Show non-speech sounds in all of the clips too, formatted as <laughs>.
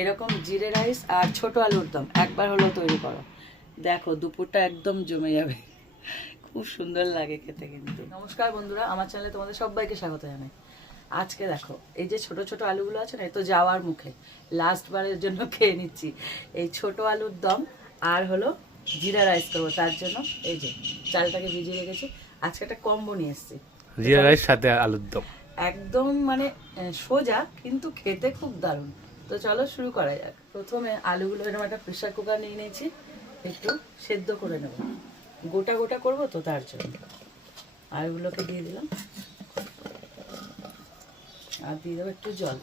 এরকম জিরে রাইস আর ছোট আলুর দম একবার হলো তৈরি করো। দেখো দুপুরটা একদম জমে যাবে। খুব সুন্দর লাগে খেতে কিন্তু। নমস্কার বন্ধুরা আমার চ্যানেলে তোমাদের সবাইকে স্বাগত জানাই। আজকে দেখো এই যে ছোট ছোট আলুগুলো আছে না এই তো যাওয়ার মুখে। লাস্ট বারের জন্য <laughs> খেয়ে নিচ্ছি। এই ছোট আলুর দম আর হলো জিরা রাইস করব তার জন্য এই যে চালটাকে ভিজিয়ে রেখেছি। আজকে একটা কম্বো নিয়ে এসেছি। জিরা রাইস সাথে আলুর দম। একদম মানে সোজা কিন্তু খেতে খুব দারুণ। তো চলো শুরু করা যাক। প্রথমে আলুগুলো এরকম একটা প্রেশার কুকার নিয়ে নিয়েছি, একটু সেদ্ধ করে নেব। গোটা গোটা করব তো তার জন্য। আলুগুলোকে দিয়ে দিলাম। আর দিয়ে দেবো একটু জল।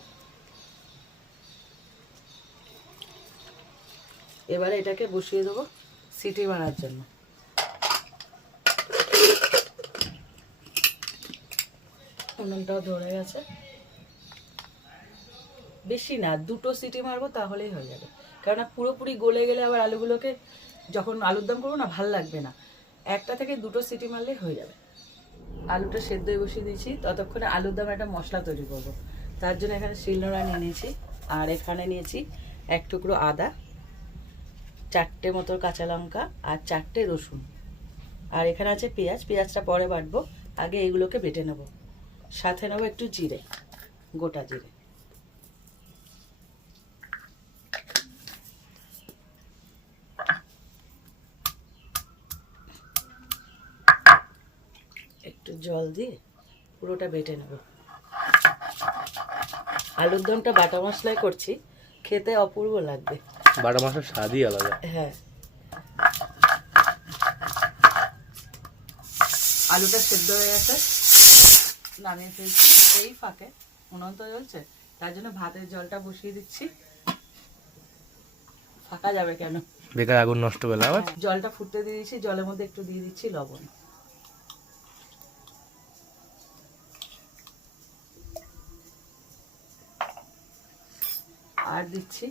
এবারে এটাকে বসিয়ে দেবো সিটি মারার জন্য। উনুনটাও ধরে গেছে। বেশি না, দুটো সিটি মারবো তাহলেই হয়ে যাবে। কেননা পুরোপুরি গলে গেলে আবার আলুগুলোকে যখন আলুর দম করব না, ভালো লাগবে না। একটা থেকে দুটো সিটি মারলেই হয়ে যাবে। আলুটা সেদ্ধ হয়ে বসিয়ে দিয়েছি, ততক্ষণে আলুর দম একটা মশলা তৈরি করব। তার জন্য এখানে শিলনোড়া নিয়ে নিয়েছি, আর এখানে নিয়েছি এক টুকরো আদা, চারটে মতো কাঁচা লঙ্কা, আর চারটে রসুন। আর এখানে আছে পেঁয়াজ, পেঁয়াজটা পরে বাটবো, আগে এগুলোকে বেটে নেব। সাথে নেব একটু জিরে, গোটা জিরে একটু জল দিয়ে পুরোটা বেটে নেব। আলুর দমটা বাটা মশলায় করছি খেতে অপূর্ব লাগবে। বাটা মাসের স্বাদই আলাদা। হ্যাঁ। আলুটা সেদ্ধ হয়ে গেছে নামিয়ে ফেলছি এই ফাঁকে উনুন তো জ্বলছে তার জন্য ভাতের জলটা বসিয়ে দিচ্ছি। ফাঁকা যাবে কেন? বেকার আগুন নষ্ট করলে আবার? হ্যাঁ, জলটা ফুটতে দিয়ে দিচ্ছি জলের মধ্যে একটু দিয়ে দিচ্ছি লবণ। আর দিচ্ছি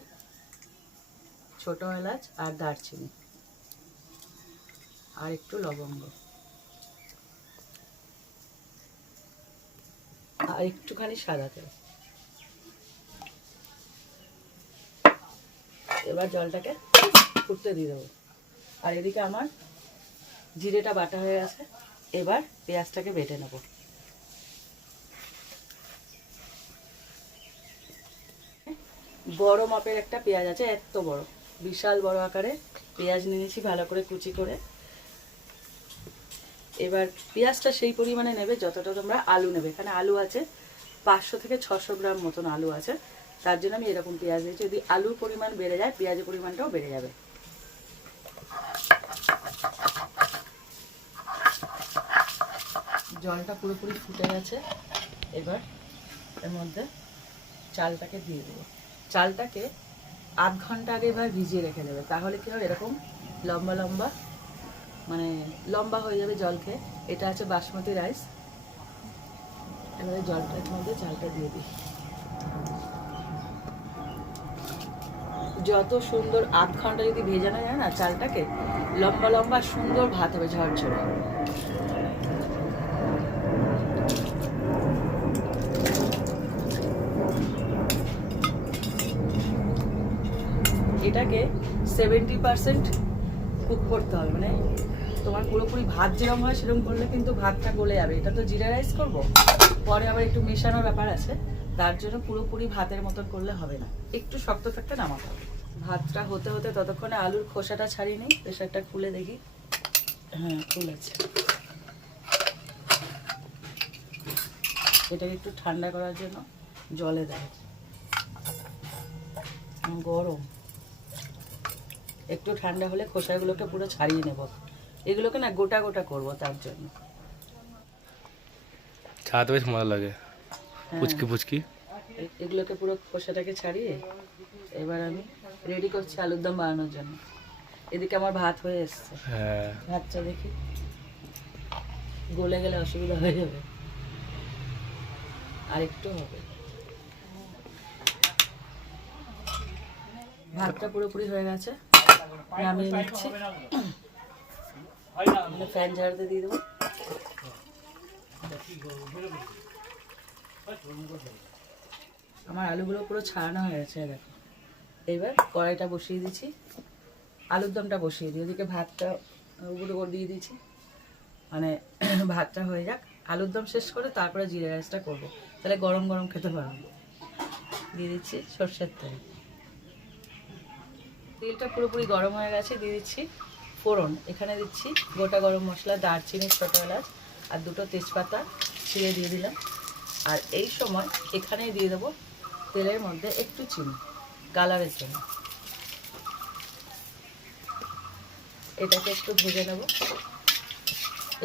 ছোট এলাচ আর দারচিনি আর একটু লবঙ্গ। আর একটুখানি সাদা তেল। এবার জলটাকে ফুটতে দিয়ে দেবো। আর এদিকে আমার জিরেটা বাটা হয়ে গেছে। এবার পেঁয়াজটাকে বেটে নেব। বড় মাপের একটা পেঁয়াজ আছে, এত বড়। বিশাল বড় আকারে পেঁয়াজ নিয়েছি ভালো করে কুচি করে। এবার পেঁয়াজটা সেই পরিমাণে নেবে যতটা তোমরা আলু নেবে। এখানে আলু আছে, পাঁচশো থেকে ছশো গ্রাম মতন আলু আছে। তার জন্য আমি এরকম পেঁয়াজ দিয়েছি যদি আলুর পরিমাণ বেড়ে যায়, পেঁয়াজের পরিমাণটাও বেড়ে যাবে। জলটা পুরোপুরি ফুটে গেছে। এবার এর মধ্যে চালটাকে দিয়ে দেবো। চালটাকে আধ ঘণ্টা আগে এবার ভিজিয়ে রেখে দেবে। তাহলে কি হবে? এরকম লম্বা লম্বা মানে লম্বা হয়ে যাবে জল খেয়ে। এটা আছে বাসমতি রাইস। এবারে জলটার মধ্যে চালটা দিয়ে দিই। যত সুন্দর আধ ঘণ্টা যদি ভেজানো যায় না চালটাকে, লম্বা লম্বা সুন্দর ভাত হবে ঝরঝরে। এটাকে সেভেন্টি পার্সেন্ট কুক করতে হবে। মানে তোমার পুরোপুরি ভাত যেরকম হয় সেরকম করলে কিন্তু ভাতটা গলে যাবে। এটা তো জিরা রাইস করব। পরে আবার একটু মেশানোর ব্যাপার আছে। তার জন্য পুরোপুরি ভাতের মতন করলে হবে না। একটু শক্ত থাকতে নামাতে হবে। ভাতটা হতে হতে ততক্ষণে আলুর খোসাটা ছাড়িয়ে নিই। প্রেশারটা খুলে দেখি। হ্যাঁ খুলেছে। এটাকে একটু ঠান্ডা করার জন্য জলে দেয়। গরম। একটু ঠান্ডা হলে খোসাগুলোকে পুরো ছাড়িয়ে নেব। এগুলোকে না গোটা গোটা করব তার জন্য। ছাড়াতে বেশ মজা লাগে। হ্যাঁ, পুচকি পুচকি। এগুলোকে পুরো খোসাটাকে ছাড়িয়ে এবার আমি রেডি করছি আলুর দম বানানোর জন্য। এদিকে আমার ভাত হয়ে এসছে। হ্যাঁ। ভাতটা দেখি। গলে গেলে অসুবিধা হয়ে যাবে। আর একটু হবে। ভাতটা পুরোপুরি হয়ে গেছে। নামিয়ে নিচ্ছি। ফ্যান ঝাড়তে দিয়ে দেবো। আমার আলুগুলো পুরো ছাড়ানো হয়ে গেছে দেখো। এবার কড়াইটা বসিয়ে দিচ্ছি। আলুর দমটা বসিয়ে দিই। ওদিকে ভাতটা উপরে করে দিয়ে দিয়েছি মানে <clears throat> ভাতটা হয়ে যাক। আলুর দম শেষ করে তারপরে জিরে রাইসটা করব। তাহলে গরম গরম খেতে পারব। দিয়ে দিচ্ছি সর্ষের তেল। তেলটা পুরোপুরি গরম হয়ে গেছে, দিয়ে দিচ্ছি ফোড়ন। এখানে দিচ্ছি গোটা গরম মশলা, দারচিনি, ছোটো এলাচ আর দুটো তেজপাতা ছিঁড়ে দিয়ে দিলাম। আর এই সময় এখানেই দিয়ে দেবো তেলের মধ্যে একটু চিনি, কালারের জন্য। এটাকে একটু ভেজে নেব।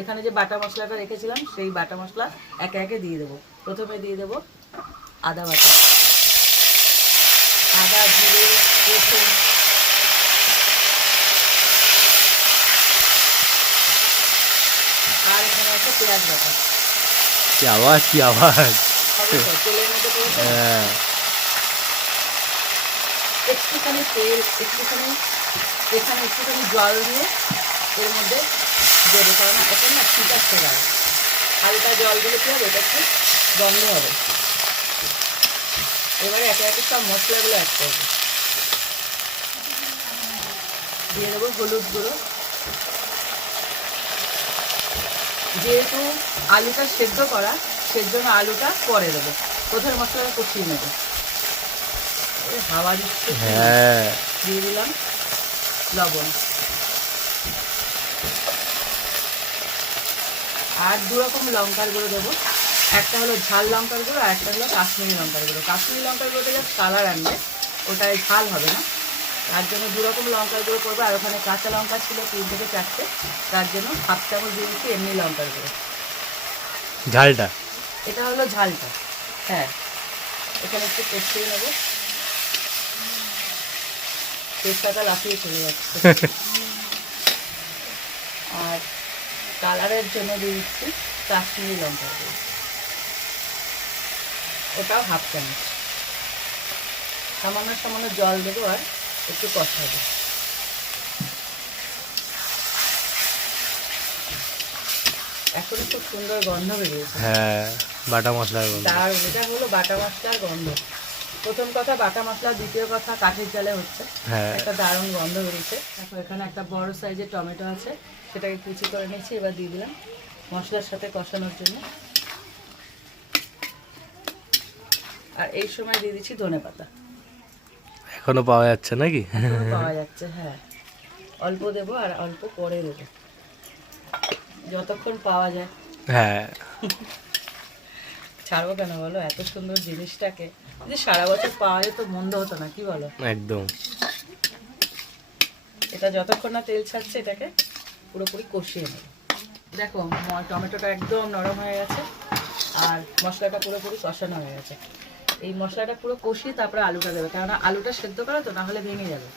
এখানে যে বাটা মশলাটা রেখেছিলাম, সেই বাটা মশলা একে একে দিয়ে দেবো। প্রথমে দিয়ে দেবো আদা বাটা। আদা, জিরে, রসুন আর এখানে আছে আওয়াজ কি আওয়াজ তেলের মধ্যে একটুখানি তেল একটুখানি এখানে একটুখানি জল দিয়ে এর মধ্যে দেবো কারণ এখন না ছিটাচ্ছে হালকা জল দিলে এটা একটু বন্ধ হবে এবারে একে একে সব মশলাগুলো অ্যাড করব দিয়ে দেবো হলুদ গুঁড়ো যেহেতু আলুটা সেদ্ধ করা সের জন্য আলুটা পরে দেবো। প্রথমে মশলাটা কষিয়ে নেব। হাওয়া দিচ্ছে। হ্যাঁ। দিয়ে দিলাম লবণ। আর দু রকম লঙ্কার গুঁড়ো দেবো। একটা হলো ঝাল লঙ্কার গুঁড়ো আর একটা হলো কাশ্মীরি লঙ্কার গুঁড়ো। কাশ্মীরি লঙ্কার গুঁড়োটা জাস্ট কালার আনবে ওটায় ঝাল হবে না। তার জন্য দু রকম লঙ্কার গুঁড়ো করব আর ওখানে কাঁচা লঙ্কা ছিল তিন থেকে চারটে। তার জন্য হাফ চামচ দিয়ে দিচ্ছি এমনি লঙ্কার গুঁড়ো। ঝালটা? এটা হলো ঝালটা হ্যাঁ। এখানে একটু কষিয়ে নেব। তেজপাতা লাফিয়ে চলে যাচ্ছে। <laughs> আর কালারের জন্য দিয়ে দিচ্ছি কাশ্মীরি লঙ্কা গুঁড়ো। ওটাও হাফ চামচ। সামান্য সামান্য জল দেবো আর একটু কষাবো এখন খুব সুন্দর গন্ধ বেরিয়েছে। হ্যাঁ বাটা মশলার গন্ধ। তার এটা হলো বাটা মশলার গন্ধ। প্রথম কথা বাটা মশলা দ্বিতীয় কথা কাঠের জালে হচ্ছে। হ্যাঁ। একটা দারুণ গন্ধ বেরিয়েছে। তারপর এখানে একটা বড় সাইজের টমেটো আছে। সেটাকে কুচি করে নিয়েছি এবার দিয়ে দিলাম মশলার সাথে কষানোর জন্য। আর এই সময় দিয়ে দিচ্ছি ধনে পাতা এখনও পাওয়া যাচ্ছে নাকি? পাওয়া যাচ্ছে হ্যাঁ। অল্প দেবো আর অল্প পরে দেবো যতক্ষণ পাওয়া যায়। হ্যাঁ। ছাড়বো কেন বলো? এত সুন্দর জিনিসটাকে। যে সারা বছর পাওয়া যেত মন্দ হতো না কি বলো? একদম। এটা যতক্ষণ না তেল ছাড়ছে এটাকে পুরোপুরি কষিয়ে নেব। দেখো টমেটোটা একদম নরম হয়ে গেছে আর মশলাটা পুরোপুরি কষানো হয়ে গেছে। এই মশলাটা পুরো কষিয়ে তারপরে আলুটা দেবে। কেননা আলুটা সেদ্ধ করা তো না হলে ভেঙে যাবে।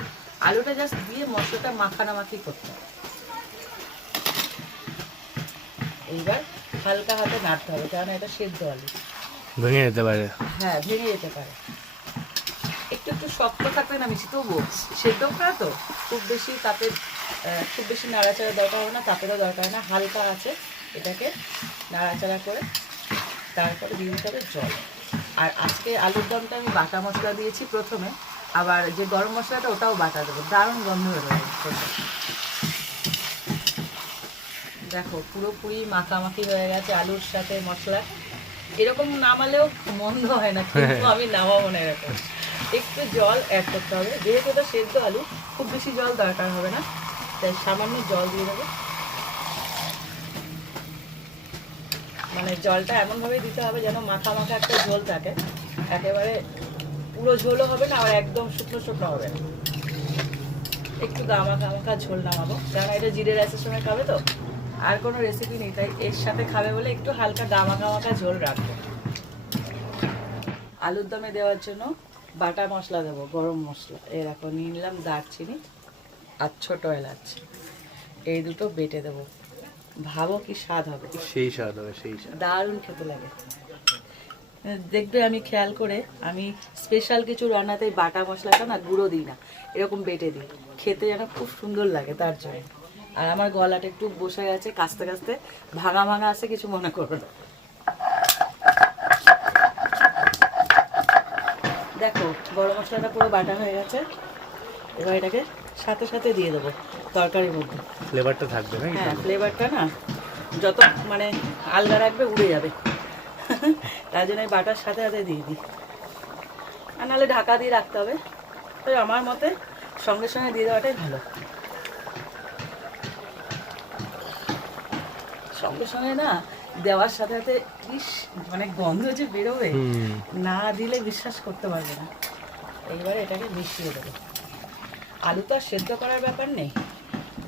আলুটা জাস্ট দিয়ে মশলাটা মাখানামাখি করতে হবে। এইবার হালকা হাতে নাড়তে হবে কেননা এটা সেদ্ধ আলু। ভেঙে যেতে পারে। হ্যাঁ ভেঙে যেতে পারে। একটু একটু শক্ত থাকবে না মিশি তবুও সেদ্ধ করা তো খুব বেশি আহ, খুব বেশি নাড়াচাড়া দরকার হবে না তাপেরও দরকার হয় না। হালকা আছে এটাকে নাড়াচাড়া করে তারপরে দিয়ে দিতে হবে জল। আর আজকে আলুর দমটা আমি বাটা মশলা দিয়েছি প্রথমে আবার যে গরম মশলাটা ওটাও বাটা দেবো দারুণ গন্ধ বেরোবে। দেখো পুরোপুরি মাখামাখি হয়ে গেছে আলুর সাথে মশলা। এরকম নামালেও মন্দ হয় না কিন্তু আমি নামাবো না এরকম। একটু জল অ্যাড করতে হবে। যেহেতু এটা সেদ্ধ আলু খুব বেশি জল দরকার হবে না তাই সামান্য জল দিয়ে দেবো। মানে জলটা এমনভাবে দিতে হবে যেন মাখা মাখা একটা ঝোল থাকে। একেবারে পুরো ঝোলও হবে না আর একদম শুকনো শুকনো হবে। না একটু গামা গামাখা ঝোল নামাবো। কারণ এটা জিরে রাইসের সময় খাবে তো। আর কোনো রেসিপি নেই, তাই এর সাথে খাবে বলে একটু হালকা গামা গামাখা ঝোল রাখব। আলুর দমে দেওয়ার জন্য বাটা মশলা দেবো, গরম মশলা। এরকম নিয়ে নিলাম দারচিনি আর ছোটো এলাচ। এই দুটো বেটে দেবো। ভাবো কি স্বাদ হবে। সেই স্বাদ হবে সেই স্বাদ। দারুণ খেতে লাগে। দেখবে আমি খেয়াল করে আমি স্পেশাল কিছু রান্নাতে বাটা মশলাটা না গুঁড়ো দিই না এরকম বেটে দিই। খেতে যেন খুব সুন্দর লাগে তার জন্য। আর আমার গলাটা একটু বসে গেছে কাস্তে কাস্তে ভাঙা ভাঙা আছে কিছু মনে করো না। দেখো গরম মশলাটা পুরো বাটা হয়ে গেছে। এবার এটাকে সাথে সাথে দিয়ে দেবো। তরকারির মধ্যে। ফ্লেভারটা থাকবে নাকি হ্যাঁ ফ্লেভারটা না যত মানে আলগা রাখবে উড়ে যাবে। তাই জন্য বাটার সাথে সাথে দিয়ে দিই। আর নাহলে ঢাকা দিয়ে রাখতে হবে। তো আমার মতে সঙ্গে সঙ্গে দিয়ে দেওয়াটাই ভালো। সঙ্গে সঙ্গে না দেওয়ার সাথে সাথে ইস মানে গন্ধ যে বেরোবে না দিলে বিশ্বাস করতে পারবে না। এইবারে এটাকে মিশিয়ে দেবো। আলু তো আর সেদ্ধ করার ব্যাপার নেই।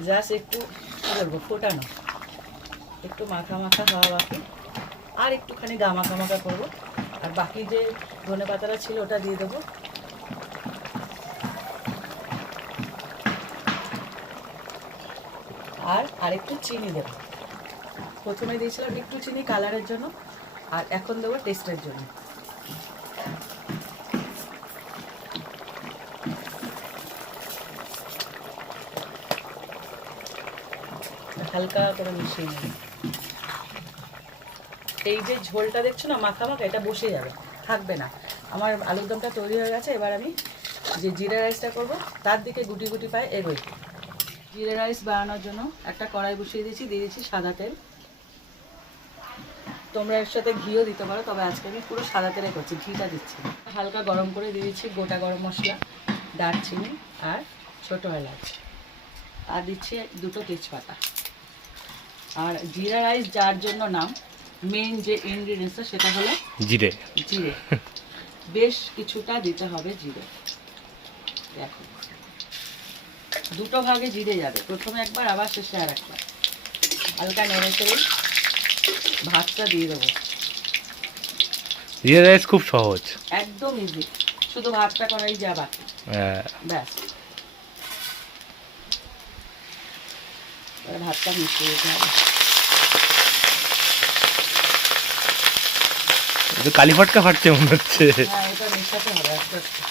জাস্ট একটু কী বলব ফোটানো। একটু মাখা মাখা হওয়া বাকি, আর একটুখানি গা মাখা মাখা করব। আর বাকি যে ধনে পাতাটা ছিল, ওটা দিয়ে দেবো। আর আরেকটু চিনি দেবো। প্রথমে দিয়েছিলাম একটু চিনি কালারের জন্য, আর এখন দেবো টেস্টের জন্য। হালকা করে মিশিয়ে নিই এই যে ঝোলটা দেখছ না, মাখা মাখা, এটা বসে যাবে, থাকবে না। আমার আলুর দমটা তৈরি হয়ে গেছে, এবার আমি যে জিরা রাইসটা করব, তার দিকে গুটি গুটি পায়ে এগোই। জিরা রাইস বানানোর জন্য একটা কড়াই বসিয়ে দিয়েছি, দিয়ে দিয়েছি সাদা তেল। তোমরা এর সাথে ঘিও দিতে পারো, তবে আজকে আমি পুরো সাদা তেলে করছি, ঘিটা দিচ্ছি হালকা গরম করে দিয়ে দিচ্ছি গোটা গরম মশলা, দারচিনি আর ছোটো এলাচ। আর দিচ্ছি দুটো তেজপাতা। আর জিরা রাইস যার জন্য নাম মেন যে ইনগ্রিডিয়েন্টসটা সেটা হলো জিরে। জিরে। বেশ কিছুটা দিতে হবে জিরে। দেখো। দুটো ভাগে জিরে যাবে। প্রথমে একবার আবার শেষে আর একবার হালকা নেড়ে চেড়ে ভাতটা দিয়ে দেবো। জিরা রাইস খুব সহজ। একদম ইজি শুধু ভাতটা করাই যা বাকি। হ্যাঁ। ব্যাস। এবার ভাতটা মিশিয়ে দিতে হবে কালি ফটকা ফাটছে মনে হচ্ছে। হ্যাঁ এটা মেশাতে হবে আস্তে আস্তে।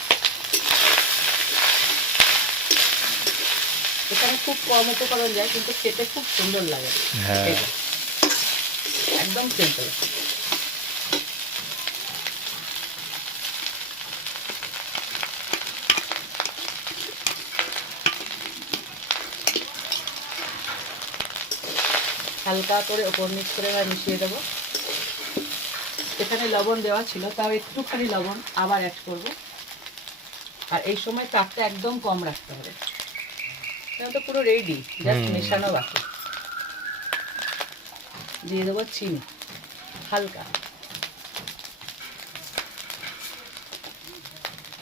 এখানে খুব কম উপকরণ যায় কিন্তু খেতে খুব সুন্দর লাগে। হ্যাঁ। একদম সিম্পল হালকা করে ওপর নিচ করে এবার মিশিয়ে দেবো। এখানে লবণ দেওয়া ছিল তাও একটুখানি লবণ আবার অ্যাড করব। আর এই সময় তাপটা একদম কম রাখতে হবে। তো পুরো রেডি জাস্ট মেশানো বাকি। দিয়ে দেবো চিনি হালকা।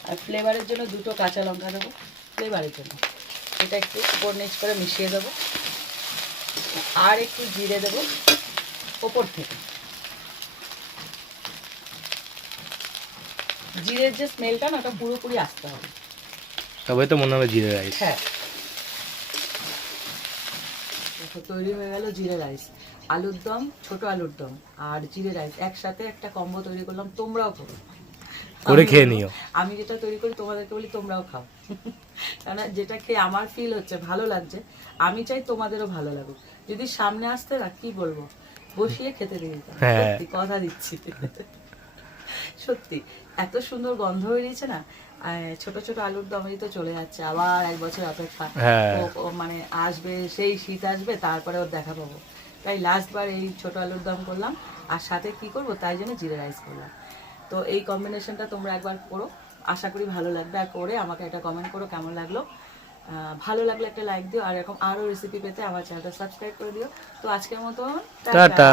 আর ফ্লেভারের জন্য দুটো কাঁচা লঙ্কা দেবো ফ্লেভারের জন্য। এটা একটু উপর নিচ করে মিশিয়ে দেবো। আর একটু জিরে দেবো ওপর থেকে। জিরের যে স্মেলটা না ওটা পুরোপুরি আসতে হবে। তবে তো মনে হবে জিরে রাইস। হ্যাঁ। তৈরি হয়ে গেল জিরে রাইস। আলুর দম ছোট আলুর দম আর জিরে রাইস। একসাথে একটা কম্বো তৈরি করলাম তোমরাও করো। করে খেয়ে নিও। আমি যেটা তৈরি করি তোমাদেরকে বলি তোমরাও খাও। কেন যেটা খেয়ে আমার ফিল হচ্ছে ভালো লাগছে আমি চাই তোমাদেরও ভালো লাগুক। যদি সামনে আসতে না কি বলব? বসিয়ে খেতে দিয়ে দিতাম। হ্যাঁ। সত্যি, কথা দিচ্ছি। সত্যি এত সুন্দর গন্ধ বেরিয়েছে না? ছোট ছোট আলুর দমই তো চলে যাচ্ছে। আবার এক বছর অপেক্ষা। হ্যাঁ। ও- মানে আসবে সেই শীত আসবে তারপরে ওর দেখা পাবো। তাই লাস্ট বার এই ছোট আলুর দম করলাম। আর সাথে কি করব? তাই জন্য জিরে রাইস করলাম। তো এই কম্বিনেশনটা তোমরা একবার করো। আশা করি ভালো লাগবে। আর করে আমাকে একটা কমেন্ট করো কেমন লাগল? ভালো লাগলে একটা লাইক দিও, আর এরকম আরও রেসিপি পেতে আমার চ্যানেলটা সাবস্ক্রাইব করে দিও। তো আজকের মতো টাটা।